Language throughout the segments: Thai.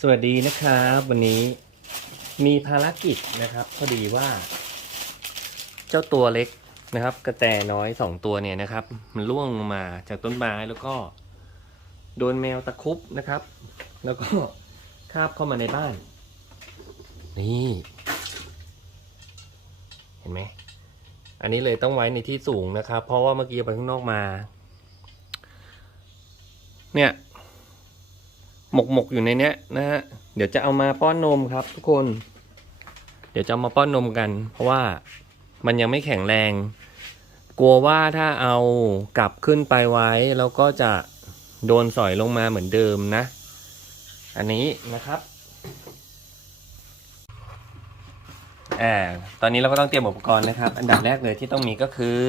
สวัสดีนะครับ วันนี้มีภารกิจนะครับ พอดีว่า เจ้าตัวเล็กนะครับ กระแตน้อยสองตัวเนี่ยนะครับ มันล่วงลงมาจากต้นไม้แล้วก็ โดนแมวตะคุบนะครับ แล้วก็คาบเข้ามาในบ้าน นี่ เห็นไหมอันนี้เลยต้องไว้ในที่สูงนะครับ เพราะว่าเมื่อกี้ไปข้างนอกมา เนี่ย หมกหมกอยู่ในเนี้ยนะฮะเดี๋ยวจะเอามาป้อนนมครับทุกคน เดี๋ยวจะเอามาป้อนนมกัน เพราะว่ามันยังไม่แข็งแรง กลัวว่าถ้าเอากลับขึ้นไปไว้ แล้วก็จะโดนสอยลงมาเหมือนเดิมนะ อันนี้นะครับอ่าตอนนี้เราก็ต้องเตรียมอุปกรณ์นะครับ อันดับแรกเลยที่ต้องมีก็คือ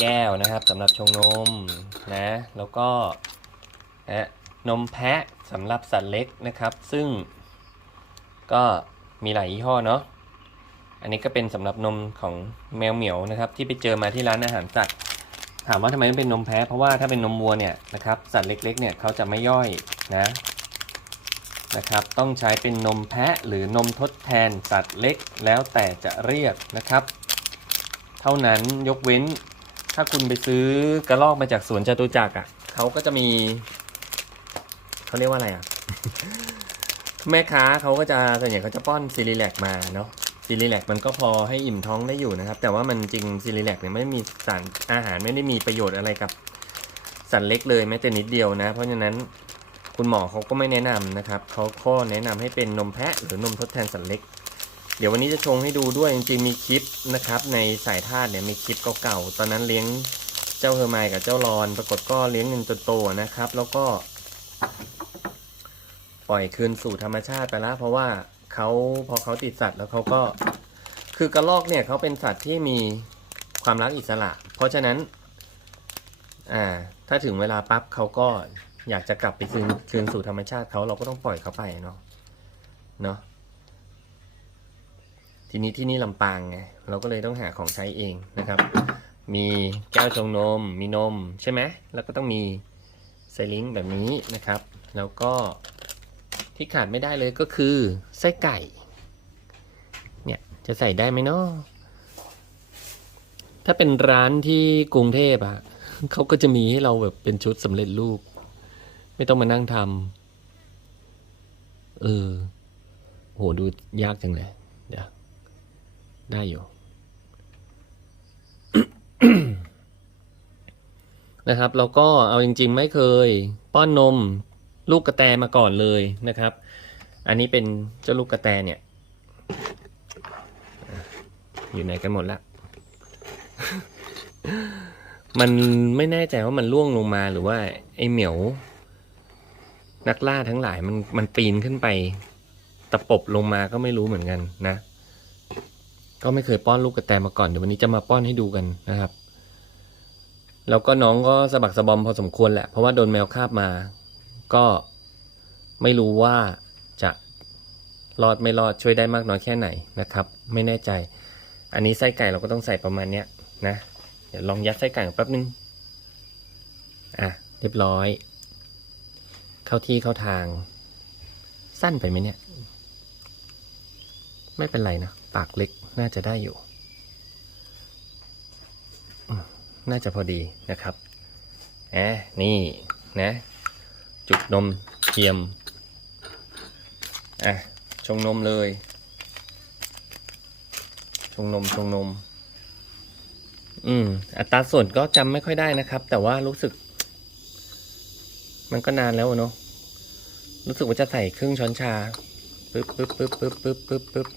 แก้วนะครับสำหรับชงนมนะ แล้วก็นะ นมแพะสำหรับสัตว์เล็กนะครับ ซึ่งก็มีหลายยี่ห้อเนาะอันนี้ก็เป็นสำหรับนมของแมวเหมียวนะครับ ที่ไปเจอมาที่ร้านอาหารสัตว์ถามว่าทำไมต้องเป็นนมแพะเพราะว่าถ้าเป็นนมวัวเนี่ยนะครับสัตว์เล็กๆเนี่ยเขาจะไม่ย่อยนะนะครับ ต้องใช้เป็นนมแพะหรือนมทดแทนสัตว์เล็กแล้วแต่จะเรียกนะครับ เท่านั้นยกเว้นถ้าคุณไปซื้อกระรอกมาจากสวนจตุจักรอะเขาก็จะมี เขาเรียกว่าอะไรอะ แม่ค้าเขาก็จะส่วนใหญ่เขาจะป้อนซีรีแลกมาเนาะซีรีแลกมันก็พอให้อิ่มท้องได้อยู่นะครับ แต่ว่ามันจริงซีรีแลกเนี่ยไม่ได้มีสารอาหารไม่ได้มีประโยชน์อะไรกับสัตว์เล็กเลยแม้แต่นิดเดียวนะ เพราะฉะนั้นคุณหมอเขาก็ไม่แนะนำนะครับเขาข้อแนะนำให้เป็นนมแพะหรือนมทดแทนสัตว์เล็ก เดี๋ยววันนี้จะชงให้ดูด้วยจริงๆมีคลิปนะครับ ในสายธาตุเนี่ยมีคลิปเก่าๆตอนนั้นเลี้ยงเจ้าเฮอร์ไมน์กับเจ้ารอน ปรากฏก็เลี้ยงเงินจนโตนะครับ แล้วก็ ปล่อยคืนสู่ธรรมชาติไปแล้ว เพราะว่าเขาพอเขาติดสัตว์แล้วเขาก็คือกระรอกเนี่ยเขาเป็นสัตว์ที่มีความรักอิสระ เพราะฉะนั้นอ่าถ้าถึงเวลาปั๊บเขาก็อยากจะกลับไปคืนคืนสู่ธรรมชาติเขาเราก็ต้องปล่อยเขาไปเนาะเนาะทีนี้ที่นี่ลำปางไงเราก็เลยต้องหาของใช้เองนะครับ มีแก้วชงนม มีนมใช่ไหมแล้วก็ต้องมีไซลิงแบบนี้นะครับ แล้วก็ ที่ขาดไม่ได้เลยก็คือไส้ไก่ เนี่ยจะใส่ได้ไหมเนาะถ้าเป็นร้านที่กรุงเทพอะเขาก็จะมีให้เราแบบเป็นชุดสำเร็จรูป ไม่ต้องมานั่งทำเออโหดูยากจังเลย เดี๋ยว ได้อยู่นะครับ แล้วก็เอาจริง ๆ ไม่เคย ป้อนนม ลูกกระแตมาก่อนเลยนะครับ อันนี้เป็นเจ้าลูกกระแตเนี่ย อยู่ไหนกันหมดละ มันไม่แน่ใจว่ามันล่วงลงมาหรือว่าไอ้เหมียว นักล่าทั้งหลายมันมันปีนขึ้นไป ตะปบลงมาก็ไม่รู้เหมือนกันนะ ก็ไม่เคยป้อนลูกกระแตมาก่อนเดี๋ยววันนี้จะมาป้อนให้ดูกันนะครับแล้วก็น้องก็สะบักสะบอมพอสมควรแหละ เพราะว่าโดนแมวคาบมา ก็ไม่รู้ว่าจะรอดไม่รอดช่วยได้มากน้อยแค่ไหนนะครับ ไม่แน่ใจ อันนี้ไส้ไก่เราก็ต้องใส่ประมาณเนี้ยนะ เดี๋ยวลองยัดไส้ไก่แป๊บนึง อะ เรียบร้อย เข้าที่เข้าทาง สั้นไปไหมเนี่ย ไม่เป็นไรนะ ปากเล็กน่าจะได้อยู่ น่าจะพอดีนะครับแอะนี่นะ จุกนมเทียม อะ ชงนมเลย ชงนม ชงนม อืม อัตราส่วนก็จำไม่ค่อยได้นะครับ แต่ว่ารู้สึก มันก็นานแล้วเนาะ รู้สึกว่าจะใส่ครึ่งช้อนชา ปึ๊บปึ๊บปึ๊บปึ๊บปึ๊บปึ๊บปึ๊บ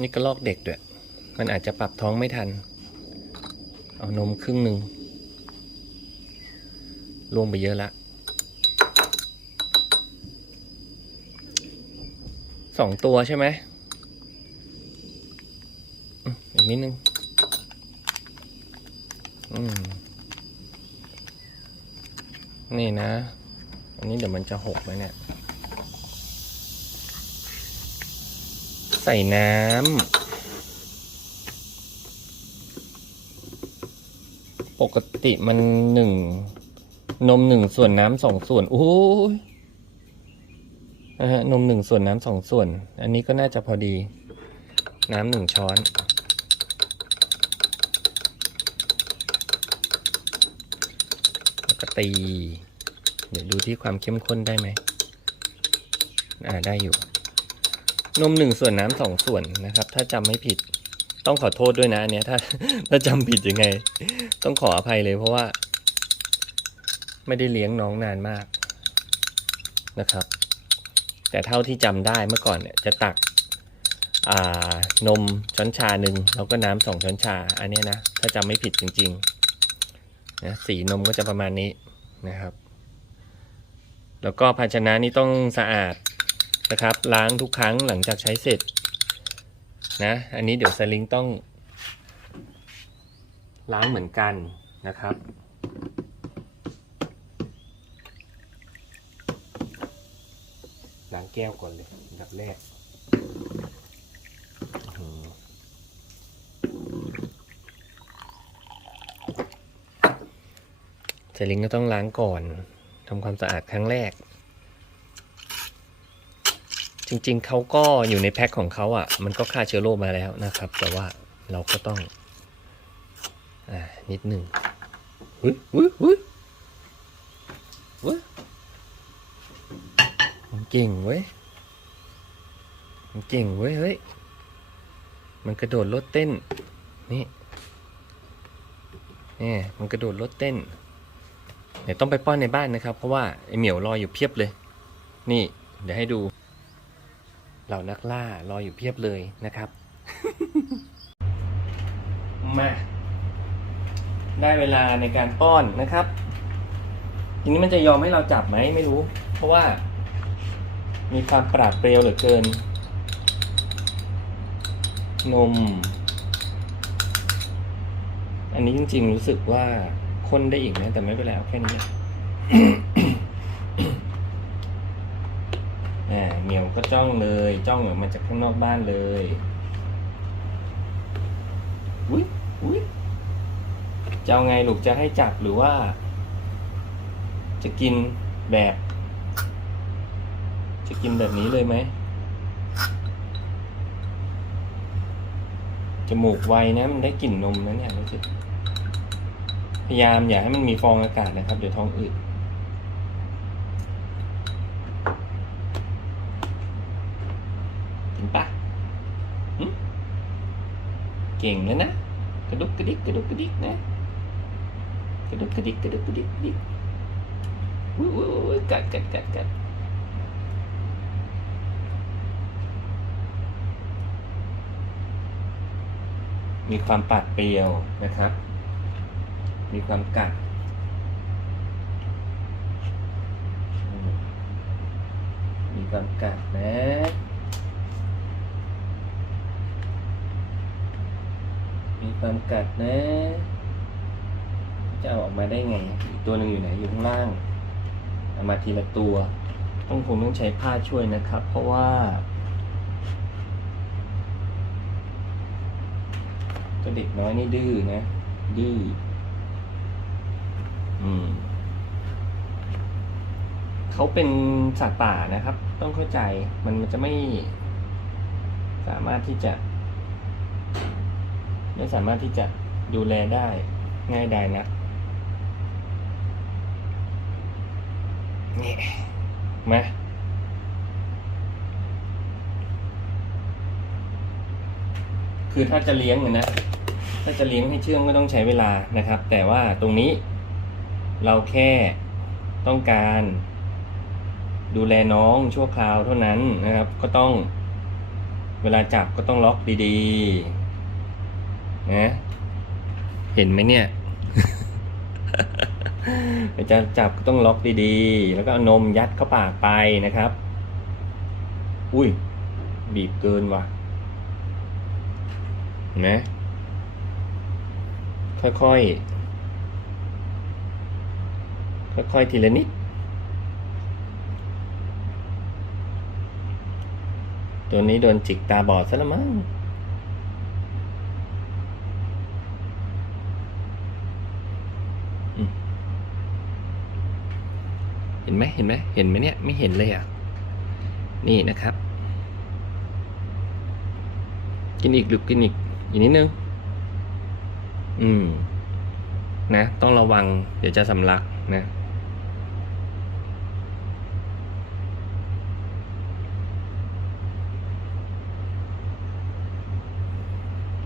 นี่ก็ลอกเด็กด้วย มันอาจจะปรับท้องไม่ทัน เอานมครึ่งหนึ่ง ล่วงไปเยอะละสองตัวใช่ไหมอีกนิดนึงอืมนี่นะ อันนี้เดี๋ยวมันจะหกไหมเนี่ย ใส่น้ำ ปกติมันหนึ่ง นมหนึ่งส่วนน้ำสองส่วนโอ้ยนะฮะนมหนึ่งส่วนน้ำสองส่วน อันนี้ก็น่าจะพอดี น้ำหนึ่งช้อน แล้วก็ตี เดี๋ยวดูที่ความเข้มข้นได้ไหมอ่าได้อยู่ นมหนึ่งส่วนน้ำสองส่วนนะครับ ถ้าจำไม่ผิด ต้องขอโทษด้วยนะอันเนี้ยถ้าถ้าจำผิดยังไง ต้องขออภัยเลยเพราะว่า ไม่ได้เลี้ยงน้องนานมากนะครับ แต่เท่าที่จำได้เมื่อก่อนเนี่ยจะตักอ่านมช้อนชาหนึ่งแล้วก็น้ำสองช้อนชา อันนี้นะถ้าจำไม่ผิดจริงๆนะสีนมก็จะประมาณนี้นะครับ แล้วก็ภาชนะนี่ต้องสะอาดนะครับ ล้างทุกครั้งหลังจากใช้เสร็จนะอันนี้เดี๋ยวสลิงต้องล้างเหมือนกันนะครับ ล้างแก้วก่อนเลยอันดับแรกอื้อหือสลิงก็ต้องล้างก่อนทำความสะอาดครั้งแรก จริงๆเขาก็อยู่ในแพ็คของเขาอะ มันก็ฆ่าเชื้อโรคมาแล้วนะครับ แต่ว่าเราก็ต้อง อ่า นิดหนึ่งหุ้ยอุ้ยอุ้ยมัน เก่งเว้ย มันเก่งเว้ย เฮ้ย มันกระโดดรถเต้น นี่ นี่ มันกระโดดรถเต้น เดี๋ยวต้องไปป้อนในบ้านนะครับ เพราะว่าไอเหมียวรออยู่เพียบเลย นี่ เดี๋ยวให้ดู เหล่านักล่ารออยู่เพียบเลยนะครับ มา ได้เวลาในการป้อนนะครับ ทีนี้มันจะยอมให้เราจับไหมไม่รู้ เพราะว่า มีความปราดเปรียวเหลือเกิน นม อันนี้จริง ๆ รู้สึกว่าข้นได้อีกนะแต่ไม่เป็นไรแค่นี้เหมียวก็จ้องเลย จ้องออกมาจากข้างนอกบ้านเลยอุ้ยอุ้ยจะเอาไงลูกจะให้จับหรือว่า จะกินแบบ จะกินแบบนี้เลยไหม จมูกไวนะ มันได้กลิ่นนมนะเนี่ยรู้สึก พยายามอย่าให้มันมีฟองอากาศนะครับ เดี๋ยวท้องอืดกินปะเก่งแล้วนะ กระดุกกระดิกกระดุกกระดิกนะ กระดุกกระดิกกระดุกกระดิกกระดิกอุ้ยอุ้ยอุ้ยกัดกัดกัดกัด มีความปาดเปรียวนะครับ มีความกัดมมีความกัดนะ มีความกัดนะ จะเอาออกมาได้ไง อีกตัวหนึ่งอยู่ไหน อยู่ข้างล่างเอามาทีละตัว ต้องคงต้องใช้ผ้าช่วยนะครับ เพราะว่า ตัวเด็กน้อยนี่ดื้อนะ ดื้อ อืม เขาเป็นสัตว์ป่านะครับ ต้องเข้าใจ มันมันจะไม่ สามารถที่จะ ไม่สามารถที่จะดูแลได้ง่ายดายนักนี่มา คือถ้าจะเลี้ยงเนี่ยนะ ถ้าจะเลี้ยงให้เชื่องก็ต้องใช้เวลานะครับ แต่ว่าตรงนี้เราแค่ต้องการดูแลน้องชั่วคราวเท่านั้นนะครับ ก็ต้องเวลาจับก็ต้องล็อกดีๆนะเห็นไหมเนี่ยจะจับก็ต้องล็อกดีๆ แล้วก็นมยัดเข้าปากไปนะครับ อุ้ย บีบเกินว่ะ นไหมค่อยๆ ค่อยๆ ทีละนิด ตัวนี้โดนจิกตาบอดซะล้วมั้งเห็นไหมเห็นไหมเห็นไหมเนี่ย ไม่เห็นเลยอะ นี่นะครับ กินอีกหรือกินอีก อีกนิดนึง อืม นะ ต้องระวัง เดี๋ยวจะสำลักนะ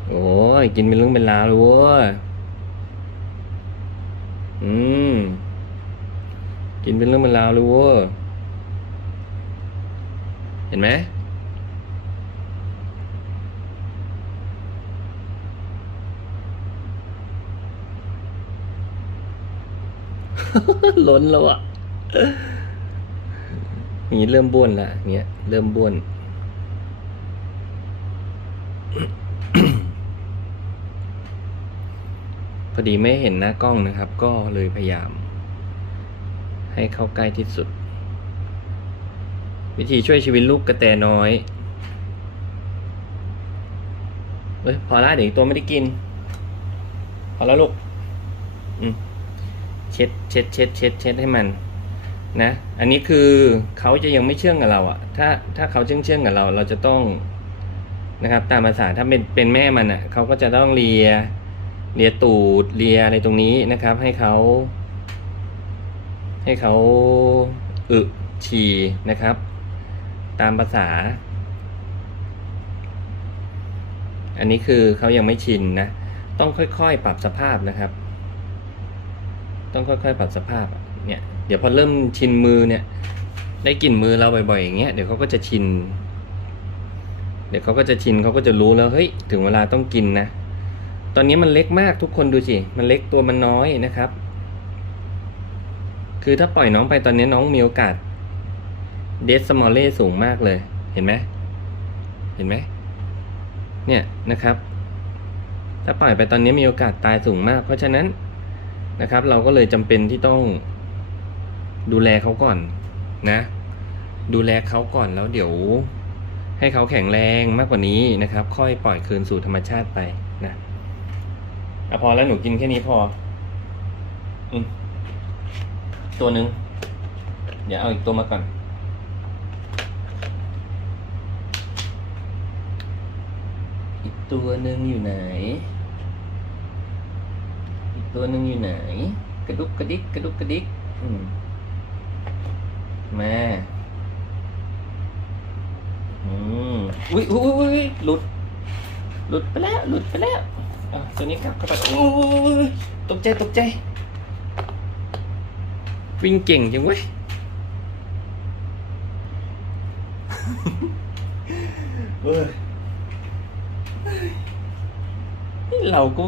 โอ้ย กินเป็นเรื่องเป็นราวเลยเว้ย อืม กินเป็นเรื่องเป็นราวเลยเว้ย เห็นไหม ล้นแล้วอะอย่างนี้เริ่มบ้วนละเงี้ยเริ่มบ้วน พอดีไม่เห็นหน้ากล้องนะครับ ก็เลยพยายาม ให้เข้าใกล้ที่สุด วิธีช่วยชีวิตลูกกระแตน้อยเฮ้ยพอละเดี๋ยวอีกตัวไม่ได้กิน พอแล้วลูก อืม ช็ดเช็ดเช็ดเช็ดเช็ดให้มันนะอันนี้คือเขาจะยังไม่เชื่องกับเราอะถ้าถ้าเขาเชื่องเชื่องกับเรา เราจะต้องนะครับ ตามภาษาถ้าเป็นเป็นแม่มันอะเขาก็จะต้องเลียเลียตูดเลียอะไรตรงนี้นะครับ ให้เขา ให้เขาอึฉี่นะครับ ตามภาษา อันนี้คือเขายังไม่ชินนะ ต้องค่อยๆ ปรับสภาพนะครับ ต้องค่อยๆปรับสภาพเนี่ยเดี๋ยวพอเริ่มชินมือเนี่ย ได้กลิ่นมือเราบ่อยๆอย่างเงี้ยเดี๋ยวเขาก็จะชิน เดี๋ยวเขาก็จะชินเขาก็จะรู้แล้วเฮ้ยถึงเวลาต้องกินนะ ตอนนี้มันเล็กมากทุกคนดูสิมันเล็กตัวมันน้อยนะครับ คือถ้าปล่อยน้องไปตอนนี้น้องมีโอกาสเดสมอลเล่สูงมากเลยเห็นไหมเห็นไหมเนี่ยนะครับ ถ้าปล่อยไปตอนนี้มีโอกาสตายสูงมาก เพราะฉะนั้น นะครับ เราก็เลยจำเป็นที่ต้องดูแลเขาก่อนนะ ดูแลเขาก่อนแล้วเดี๋ยว ให้เขาแข็งแรงมากกว่านี้นะครับ ค่อยปล่อยคืนสู่ธรรมชาติไปนะอะพอแล้วหนูกินแค่นี้พออืมตัวหนึ่งเดี๋ยวเอาอีกตัวมาก่อนอีกตัวหนึ่งอยู่ไหน ตัวหนึ่งอยู่ไหน กระดุกกระดิกกระดุกกระดิกมาอืมอุ้ยอุ้ยหลุด หลุดไปแล้ว หลุดไปแล้วอะตัวนี้กลับเข้าไปอุ้ยตกใจตกใจ วิ่งเก่งจังเว้ยเว้ยเราก็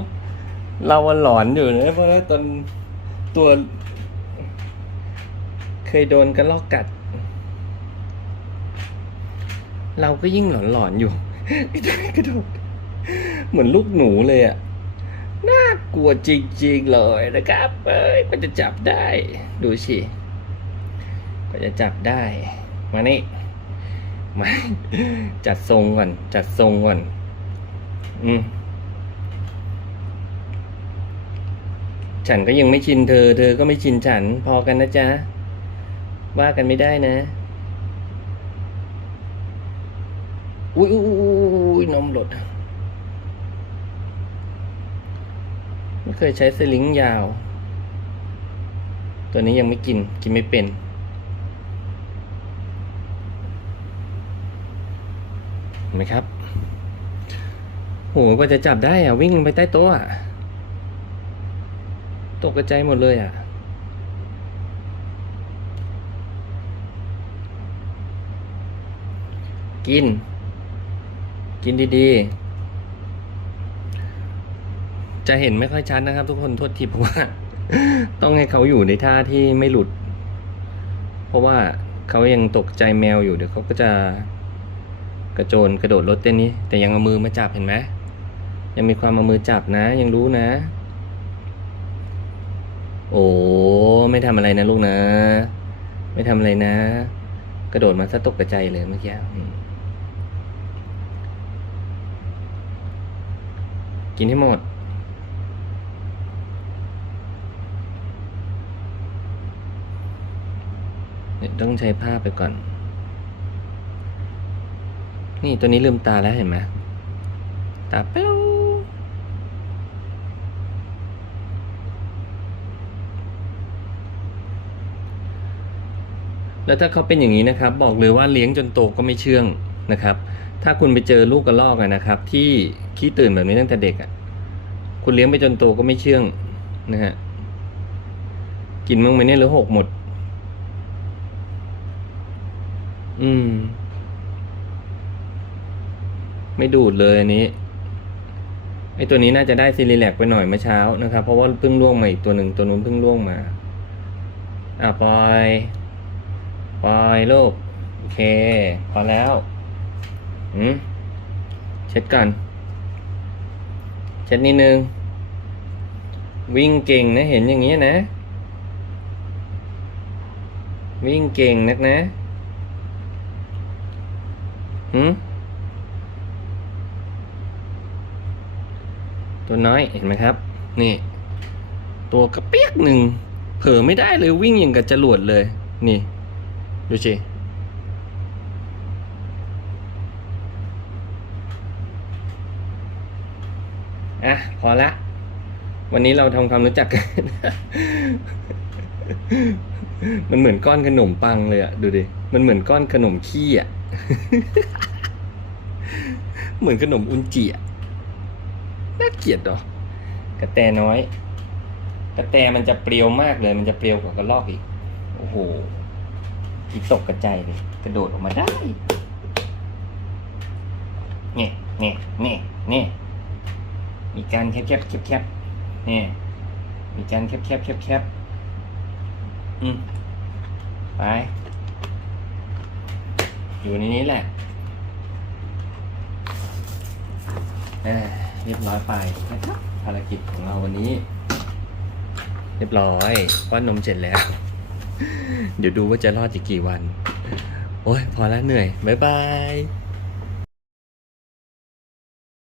เราอะหลอนอยู่นะเพราะว่าตอนตัว เคยโดนกระลอกกัด เราก็ยิ่งหลอนหลอนอยู่กระโดดเหมือนลูกหนูเลยอะน่ากลัวจริงๆเลยนะครับเอ้ยมันจะจับได้ ดูสิก็จะจับได้ มานี่มาจัดทรงก่อน จัดทรงก่อน อืม ฉันก็ยังไม่ชินเธอ เธอก็ไม่ชินฉัน พอกันนะจ๊ะ ว่ากันไม่ได้นะ อุ้ยอุ้ยอุ้ยนมหลด ไม่เคยใช้สลิงยาว ตัวนี้ยังไม่กิน กินไม่เป็นเห็นไหมครับโหกว่าจะจับได้อะวิ่งลงไปใต้โต๊ะอะ ตกกระจายหมดเลยอะ กิน กินดีๆ จะเห็นไม่ค่อยชัดนะครับ ทุกคนโทษทีเพราะว่า ต้องให้เขาอยู่ในท่าที่ไม่หลุด เพราะว่าเขายังตกใจแมวอยู่เดี๋ยวเขาก็จะกระโจนกระโดดรถเต้นนี้ แต่ยังเอามือมาจับเห็นไหมยังมีความเอามือจับนะ ยังรู้นะ โอ้ไม่ทำอะไรนะลูกนะ ไม่ทำอะไรนะ กระโดดมาซะตกกระใจเลยเมื่อกี้กินให้หมด เนี่ยต้องใช้ผ้าไปก่อน นี่ตัวนี้ลืมตาแล้วเห็นไหมตาเป้ว แล้วถ้าเขาเป็นอย่างนี้นะครับ บอกเลยว่าเลี้ยงจนโตก็ไม่เชื่องนะครับ ถ้าคุณไปเจอลูกกระรอกนะครับ ที่ขี้ตื่นแบบนี้ตั้งแต่เด็กอะคุณเลี้ยงไปจนโตก็ไม่เชื่องนะฮะกินมั้งไหมเนี่ยหรือหกหมด อืม ไม่ดูดเลยอันนี้ไอตัวนี้น่าจะได้ซีรีแลกไปหน่อยเมื่อเช้านะครับ เพราะว่าเพิ่งล่วงมาอีกตัวหนึ่งตัวนู้นเพิ่งล่วงมา อะปล่อย ปล่อยลูก โอเค พอแล้วอืมเช็ดก่อน เช็ดนิดนึง วิ่งเก่งนะ เห็นอย่างนี้นะ วิ่งเก่งนักนะหืมตัวน้อยเห็นไหมครับ นี่ ตัวกระเปียกหนึ่งเผลอไม่ได้เลยวิ่งอย่างกับจรวดเลย นี่ ดูสิอะพอละ วันนี้เราทำความรู้จักกัน มันเหมือนก้อนขนมปังเลยอะดูดิ มันเหมือนก้อนขนมขี้อะเหมือนขนมอุนจิอะน่าเกลียดดอกกระแตน้อย กระแตมันจะเปรียวมากเลย มันจะเปรียวกว่ากระรอกอีก โอ้โห อีตกกระจายเลยกระโดดออกมาได้เนี่ยเนี่ยเนี่ยเนี่ยมีการแคบแคบแคบแคบเนี่ยมีการแคบแคบแคบแคบอืมไป อยู่ในนี้แหละอ่าเรียบร้อยไปนะครับภารกิจของเราวันนี้ เรียบร้อยป้อนนมเสร็จแล้ว เดี๋ยวดูว่าจะรอดอีกกี่วัน โอ้ยพอแล้วเหนื่อย บ๊ายบาย